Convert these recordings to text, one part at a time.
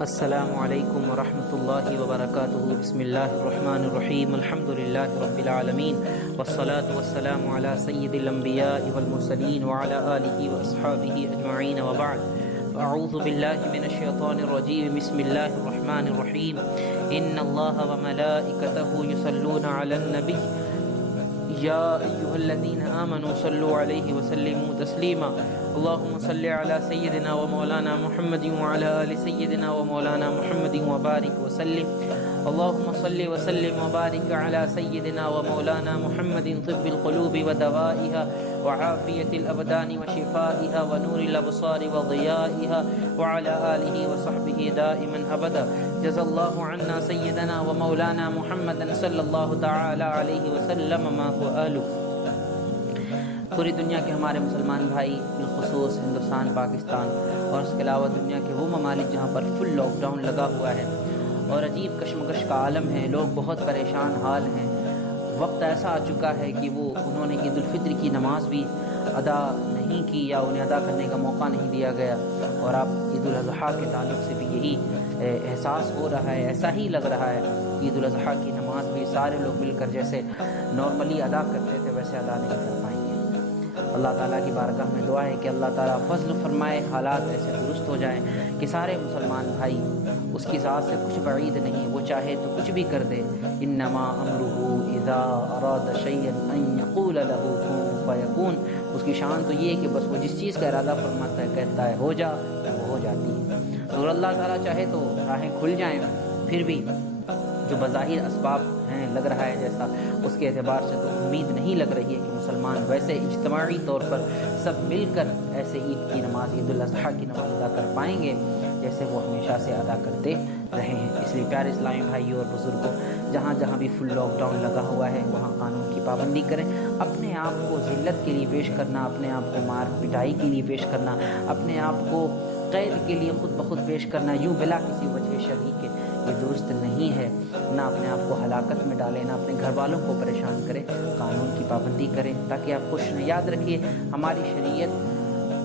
السلام علیکم ورحمۃ اللہ وبرکاتہ۔ بسم اللہ الرحمن الرحیم، الحمد للہ رب العالمین، والصلاة والسلام علی سید الانبیاء والمرسلین وعلی آلہ واصحابہ اجمعین، وبعد۔ اعوذ باللہ من الشیطان الرجیم، بسم اللہ الرحمن الرحیم۔ ان اللہ وملائکتہ یصلون علی النبی یا ایھا الذین آمنوا صلوا علیہ وسلموا تسلیما۔ اللهم صل على سيدنا ومولانا محمد وعلى آل سيدنا ومولانا محمد وبارك وسلم۔ اللهم صل وسلم وبارك على سيدنا ومولانا محمد طب القلوب ودوائها وعافية الأبدان وشفائها ونور الأبصار وضيائها وعلى آله وصحبه دائما أبدا۔ جزا الله عنا سيدنا ومولانا محمدا صلى الله تعالى عليه وسلم ما هو أهله۔ پوری دنیا کے ہمارے مسلمان بھائی، بالخصوص ہندوستان، پاکستان اور اس کے علاوہ دنیا کے وہ ممالک جہاں پر فل لاک ڈاؤن لگا ہوا ہے اور عجیب کشمکش کا عالم ہے، لوگ بہت پریشان حال ہیں۔ وقت ایسا آ چکا ہے کہ انہوں نے عید الفطر کی نماز بھی ادا نہیں کی یا انہیں ادا کرنے کا موقع نہیں دیا گیا، اور اب عید الاضحیٰ کے تعلق سے بھی یہی احساس ہو رہا ہے، ایسا ہی لگ رہا ہے۔ عید الاضحیٰ کی نماز بھی سارے لوگ مل کر جیسے نارملی ادا کرتے تھے ویسے ادا نہیں کر پائیں گے۔ اللہ تعالیٰ کی بارگاہ میں دعا ہے کہ اللہ تعالیٰ فضل فرمائے، حالات ایسے درست ہو جائیں کہ سارے مسلمان بھائی، اس کی ذات سے کچھ بعید نہیں، وہ چاہے تو کچھ بھی کر دے۔ انما امرہ اذا اراد شیئا ان یقول له کن فیکون۔ اس کی شان تو یہ ہے کہ بس وہ جس چیز کا ارادہ فرماتا ہے، کہتا ہے ہو جا، وہ ہو جاتی ہے۔ اگر اللہ تعالیٰ چاہے تو راہیں کھل جائیں، پھر بھی جو بظاہر اسباب ہیں لگ رہا ہے جیسا، اس کے اعتبار سے تو امید نہیں لگ رہی ہے کہ مسلمان ویسے اجتماعی طور پر سب مل کر ایسے عید کی نماز، عید الاضحیٰ کی نماز ادا کر پائیں گے جیسے وہ ہمیشہ سے ادا کرتے رہے ہیں۔ اس لیے پیارے اسلامی بھائیوں اور بزرگوں، جہاں جہاں بھی فل لاک ڈاؤن لگا ہوا ہے وہاں قانون کی پابندی کریں۔ اپنے آپ کو ذلت کے لیے پیش کرنا، اپنے آپ کو مار پٹائی کے لیے پیش کرنا، اپنے آپ کو قید کے لیے خود بخود پیش کرنا یوں بلا کسی وجہ شرعی کے، یہ درست نہیں ہے۔ نہ اپنے آپ کو ہلاکت میں ڈالیں، نہ اپنے گھر والوں کو پریشان کریں، قانون کی پابندی کریں تاکہ آپ خوش رہیں۔ یاد رکھیے ہماری شریعت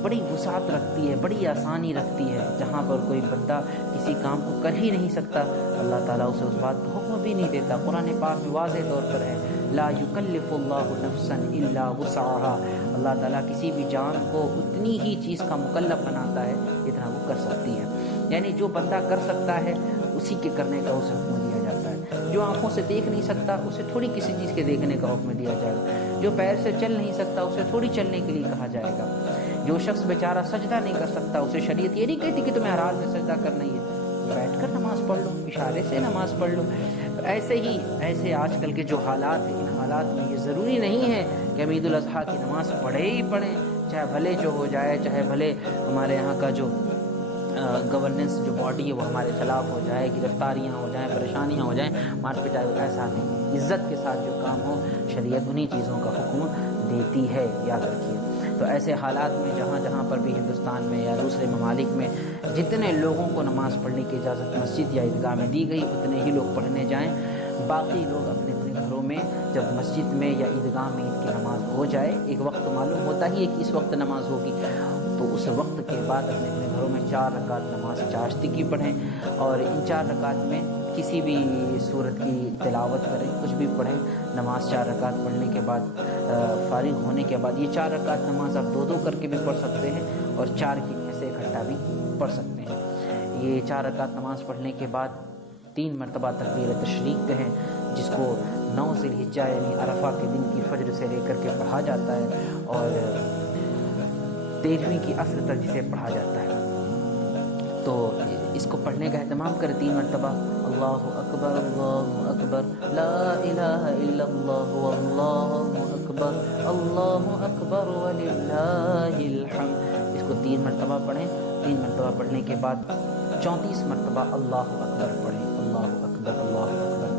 بڑی وسعت رکھتی ہے، بڑی آسانی رکھتی ہے۔ جہاں پر کوئی بندہ کسی کام کو کر ہی نہیں سکتا، اللہ تعالیٰ اسے اس بات کا حکم بھی نہیں دیتا۔ قرآن پاک میں واضح طور پر ہے، لا یکلف اللہ نفسا الا وسعها۔ اللہ تعالیٰ کسی بھی جان کو اتنی ہی چیز کا مکلف بناتا ہے جتنا وہ کر سکتی ہے۔ یعنی جو بندہ کر سکتا ہے اسی کے کرنے کا اسے حکم دیا جاتا ہے۔ جو آنکھوں سے دیکھ نہیں سکتا اسے تھوڑی کسی چیز کے دیکھنے کا حکم دیا جائے گا۔ جو پیر سے چل نہیں سکتا اسے تھوڑی چلنے کے لیے کہا جائے گا۔ جو شخص بیچارہ سجدہ نہیں کر سکتا اسے شریعت یہ نہیں کہتی کہ تمہیں حرام میں سجدہ کرنا ہی ہے، بیٹھ کر نماز پڑھ لو، اشارے سے نماز پڑھ لو۔ ایسے آج کل کے جو حالات ہیں، ان حالات میں یہ ضروری نہیں ہے کہ ہم عید الاضحیٰ کی نماز پڑھے ہی پڑھیں، چاہے بھلے جو ہو جائے، چاہے بھلے ہمارے یہاں کا جو گورننس جو باڈی ہے وہ ہمارے خلاف ہو جائے، گرفتاریاں ہو جائیں، پریشانیاں ہو جائیں، مار پٹائی، ایسا نہیں۔ عزت کے ساتھ جو کام ہو شریعت انہی چیزوں کا حکم دیتی ہے، یاد رکھیے۔ تو ایسے حالات میں جہاں جہاں پر بھی ہندوستان میں یا دوسرے ممالک میں جتنے لوگوں کو نماز پڑھنے کی اجازت مسجد یا عیدگاہ میں دی گئی اتنے ہی لوگ پڑھنے جائیں۔ باقی لوگ اپنے اپنے گھروں میں جب مسجد میں یا عیدگاہ میں عید کی نماز ہو جائے، ایک وقت معلوم ہوتا ہی ہے کہ اس وقت نماز ہوگی، تو اس وقت کے بعد اپنے اپنے گھروں میں 4 رکعت نماز چاشتی کی پڑھیں، اور ان 4 رکعت میں کسی بھی صورت کی تلاوت کریں، کچھ بھی پڑھیں۔ نماز 4 رکعت پڑھنے کے بعد فارغ ہونے کے بعد یہ 4 رکعت نماز آپ 2 کر کے بھی پڑھ سکتے ہیں، اور 4 کی میں سے اکٹھا بھی پڑھ سکتے ہیں۔ یہ 4 رکعت نماز پڑھنے کے بعد 3 مرتبہ تکبیر تشریق کہیں، جس کو 9 ذی الحجہ یعنی عرفہ کے دن کی فجر سے لے کر کے پڑھا جاتا ہے، اور 13ویں کی عصر تک جسے پڑھا جاتا ہے۔ تو اس کو پڑھنے کا اہتمام کریں 3 مرتبہ۔ اللہ اکبر اللہ اکبر لا الہ الا اللہ واللہ اکبر اللہ اکبر وللہ الحمد۔ اس کو 3 مرتبہ پڑھیں۔ 3 مرتبہ پڑھنے کے بعد 34 مرتبہ اللہ اکبر پڑھیں، اللہ اکبر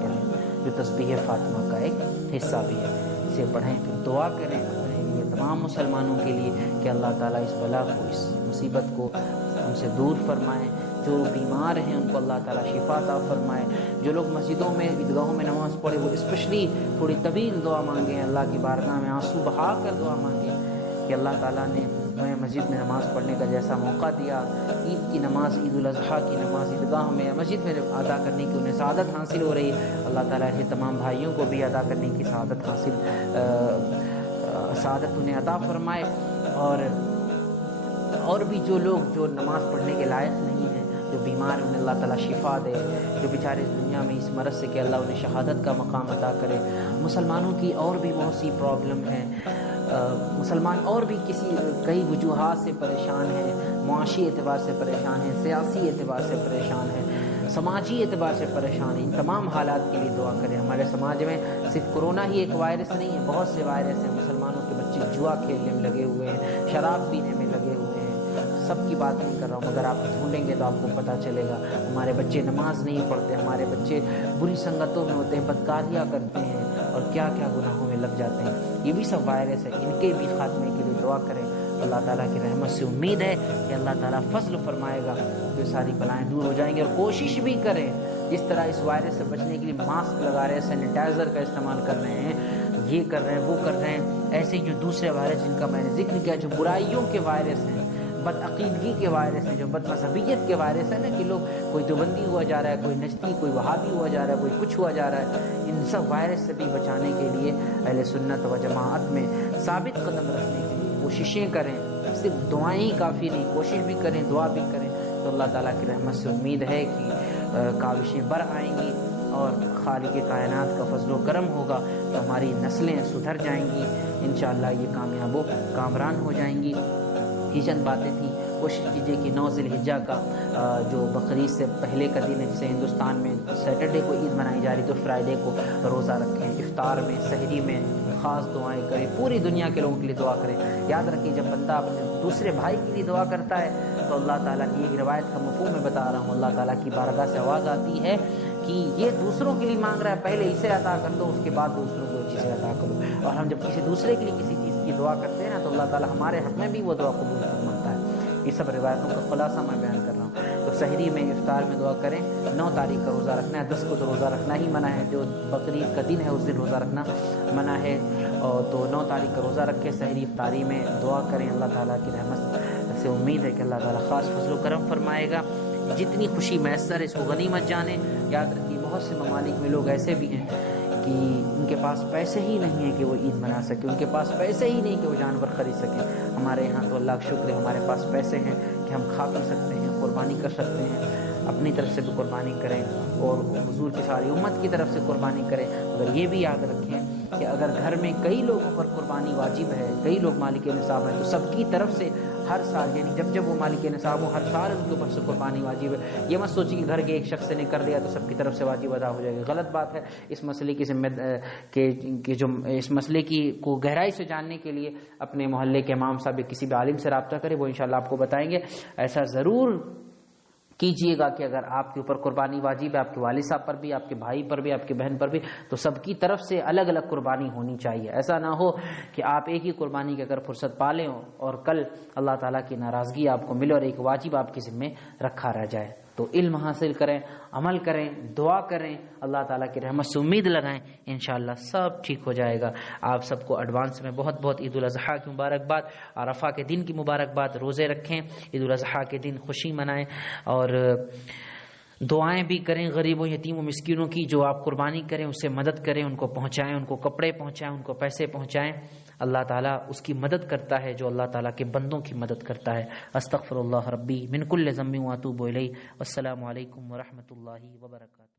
پڑھیں، جو تسبیح فاطمہ کا ایک حصہ بھی ہے، اسے پڑھیں۔ پھر دعا کریں اپنے لیے، تمام مسلمانوں کے لیے، کہ اللہ تعالیٰ اس بلا کو، اس مصیبت کو ہم سے دور فرمائیں۔ جو بیمار ہیں ان کو اللہ تعالیٰ شفا عطا فرمائے۔ جو لوگ مسجدوں میں، عیدگاہوں میں نماز پڑھے وہ اسپیشلی تھوڑی طویل دعا مانگیں، اللہ کی بارگاہ میں آنسو بہا کر دعا مانگیں کہ اللہ تعالیٰ نے مسجد میں نماز پڑھنے کا جیسا موقع دیا، عید کی نماز، عید الاضحیٰ کی نماز عیدگاہ میں مسجد میں ادا کرنے کی انہیں سعادت حاصل ہو رہی ہے۔ اللہ تعالیٰ ایسے تمام بھائیوں کو بھی ادا کرنے کی سعادت انہیں عطا فرمائے، اور بھی جو لوگ جو نماز پڑھنے کے لائق نہیں ہیں، جو بیمار ہیں، انہیں اللہ تعالیٰ شفا دے، جو بیچارے اس دنیا میں اس مرض سے کہ اللہ انہیں شہادت کا مقام عطا کرے۔ مسلمانوں کی اور بھی بہت سی پرابلم ہیں، مسلمان اور بھی کئی وجوہات سے پریشان ہیں، معاشی اعتبار سے پریشان ہیں، سیاسی اعتبار سے پریشان ہیں، سماجی اعتبار سے پریشان ہیں۔ ان تمام حالات کے لیے دعا کریں۔ ہمارے سماج میں صرف کورونا ہی ایک وائرس نہیں ہے، بہت سے وائرس ہیں۔ مسلمانوں کے بچے جوا کھیلنے میں لگے ہوئے ہیں، شراب پینے میں لگے ہوئے ہیں۔ سب کی بات نہیں کر رہا ہوں، مگر آپ ڈھونڈیں گے تو آپ کو پتہ چلے گا۔ ہمارے بچے نماز نہیں پڑھتے، ہمارے بچے بری سنگتوں میں ہوتے ہیں، بدکاریاں کرتے ہیں اور کیا کیا گناہوں میں لگ جاتے ہیں۔ یہ بھی سب وائرس ہے، ان کے بھی خاتمے کے لیے دعا کریں۔ اللہ تعالیٰ کی رحمت سے امید ہے کہ اللہ تعالیٰ فضل فرمائے گا، یہ ساری بلائیں دور ہو جائیں گے۔ اور کوشش بھی کریں، جس طرح اس وائرس سے بچنے کے لیے ماسک لگا رہے ہیں، سینیٹائزر کا استعمال کر رہے ہیں، یہ کر رہے ہیں، وہ کر رہے ہیں، ایسے جو دوسرے وائرس جن کا میں نے ذکر کیا، جو برائیوں کے وائرس ہیں، بدعقیدگی کے وائرس ہیں، جو بد مذہبیت کے وائرس ہیں نا، کہ لوگ کوئی دیوبندی ہوا جا رہا ہے، کوئی نجدی، کوئی وہابی ہوا جا رہا ہے، کوئی کچھ ہوا جا رہا ہے، ان سب وائرس سے بھی بچانے کے لیے اہل سنت و جماعت میں ثابت قدم رکھنے کے لیے کوششیں کریں۔ صرف دعائیں ہی کافی نہیں، کوشش بھی کریں، دعا بھی کریں، تو اللہ تعالیٰ کی رحمت سے امید ہے کہ کاوشیں بر آئیں گی اور خالق کائنات کا فضل و کرم ہوگا تو ہماری نسلیں سدھر جائیں گی، انشاءاللہ یہ کامیاب و کامران ہو جائیں گی۔ یہ چند باتیں تھیں۔ کوشش کیجیے کہ 9 ذی الحجہ کا جو بقرعید سے پہلے کا دن ہے، جسے ہندوستان میں سیٹرڈے کو عید منائی جا رہی تو فرائیڈے کو روزہ رکھیں، افطار میں، سحری میں خاص دعائیں کریں، پوری دنیا کے لوگوں کے لیے دعا کریں۔ یاد رکھیں جب بندہ اپنے دوسرے بھائی کے لیے دعا کرتا ہے تو اللہ تعالیٰ کی ایک روایت کا مفہوم میں بتا رہا ہوں، اللہ تعالیٰ کی بارگاہ سے آواز آتی ہے کہ یہ دوسروں کے لیے مانگ رہا ہے، پہلے اسے عطا کر دو، اس کے بعد دوسروں کو چیزیں عطا کرو۔ اور ہم جب کسی دوسرے کے لیے کسی چیز کی دعا کرتے ہیں نا تو اللہ تعالیٰ ہمارے حق میں بھی وہ دعا قبول فرماتا ہے۔ یہ سب روایتوں کا خلاصہ میں بیان کر رہا ہوں۔ تو سحری میں، افطار میں دعا کریں۔ 9 تاریخ کا روزہ رکھنا ہے، 10 کو تو روزہ رکھنا ہی منع ہے، جو بقرعید کا دن ہے اس دن روزہ رکھنا منع ہے، اور تو 9 تاریخ کا روزہ رکھے، سحری افطاری میں دعا کریں۔ اللہ تعالیٰ کی رحمت سے امید ہے کہ اللہ تعالیٰ خاص فضل و کرم فرمائے گا۔ جتنی خوشی میسر ہے اس کو غنیمت جانیں۔ یاد رکھیے بہت سے ممالک میں لوگ ایسے بھی ہیں کہ ان کے پاس پیسے ہی نہیں ہیں کہ وہ عید منا سکے، ان کے پاس پیسے ہی نہیں کہ وہ جانور خرید سکیں۔ ہمارے یہاں تو اللہ کا شکر ہے ہمارے پاس پیسے ہیں کہ ہم کھا پی سکتے ہیں، قربانی کر سکتے ہیں، اپنی طرف سے بھی قربانی کریں اور حضور کی ساری امت کی طرف سے قربانی کریں۔ مگر یہ بھی یاد رکھیں کہ اگر گھر میں کئی لوگوں پر قربانی واجب ہے، کئی لوگ مالک نصاب ہیں، تو سب کی طرف سے ہر سال، یعنی جب وہ مالک نصاب ہو، ہر سال ان کے اوپر سے قربانی واجب ہے۔ یہ مت سوچیں کہ گھر کے ایک شخص نے کر لیا تو سب کی طرف سے واجب ادا ہو جائے گا، غلط بات ہے۔ اس مسئلے کی اس مسئلے کی کو گہرائی سے جاننے کے لیے اپنے محلے کے امام صاحب یا کسی بھی عالم سے رابطہ کریں، وہ انشاءاللہ آپ کو بتائیں گے۔ ایسا ضرور کیجئے گا کہ اگر آپ کے اوپر قربانی واجب ہے، آپ کے والد صاحب پر بھی، آپ کے بھائی پر بھی، آپ کے بہن پر بھی، تو سب کی طرف سے الگ الگ قربانی ہونی چاہیے۔ ایسا نہ ہو کہ آپ ایک ہی قربانی کے اگر فرصت پا لیں اور کل اللہ تعالیٰ کی ناراضگی آپ کو ملے اور ایک واجب آپ کے ذمہ رکھا رہ جائے۔ تو علم حاصل کریں، عمل کریں، دعا کریں، اللہ تعالیٰ کی رحمت سے امید لگائیں، انشاءاللہ سب ٹھیک ہو جائے گا۔ آپ سب کو ایڈوانس میں بہت بہت عید الاضحیٰ کی مبارکباد، عرفہ کے دن کی مبارکباد۔ روزے رکھیں، عید الاضحیٰ کے دن خوشی منائیں اور دعائیں بھی کریں غریبوں، یتیموں، مسکینوں کی۔ جو آپ قربانی کریں اس سے مدد کریں، ان کو پہنچائیں، ان کو کپڑے پہنچائیں، ان کو پیسے پہنچائیں۔ اللہ تعالیٰ اس کی مدد کرتا ہے جو اللہ تعالیٰ کے بندوں کی مدد کرتا ہے۔ استغفر اللہ ربی من کل ذنب واتوب الیہ۔ والسلام علیکم ورحمۃ اللہ وبرکاتہ۔